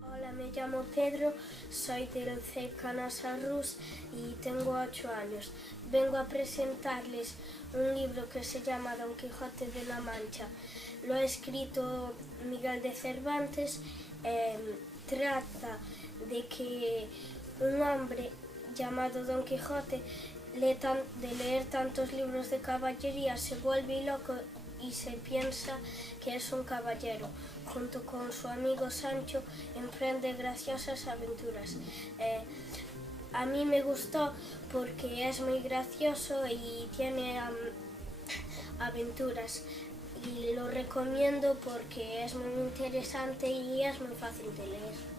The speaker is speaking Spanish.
Hola, me llamo Pedro, soy del CECA Nasarrús y tengo 8 años. Vengo a presentarles un libro que se llama Don Quijote de la Mancha. Lo ha escrito Miguel de Cervantes. Trata de que un hombre llamado Don Quijote, de leer tantos libros de caballería, se vuelve loco y se piensa que es un caballero. Junto con su amigo Sancho emprende graciosas aventuras. A mí me gustó porque es muy gracioso y tiene aventuras. Y lo recomiendo porque es muy interesante y es muy fácil de leer.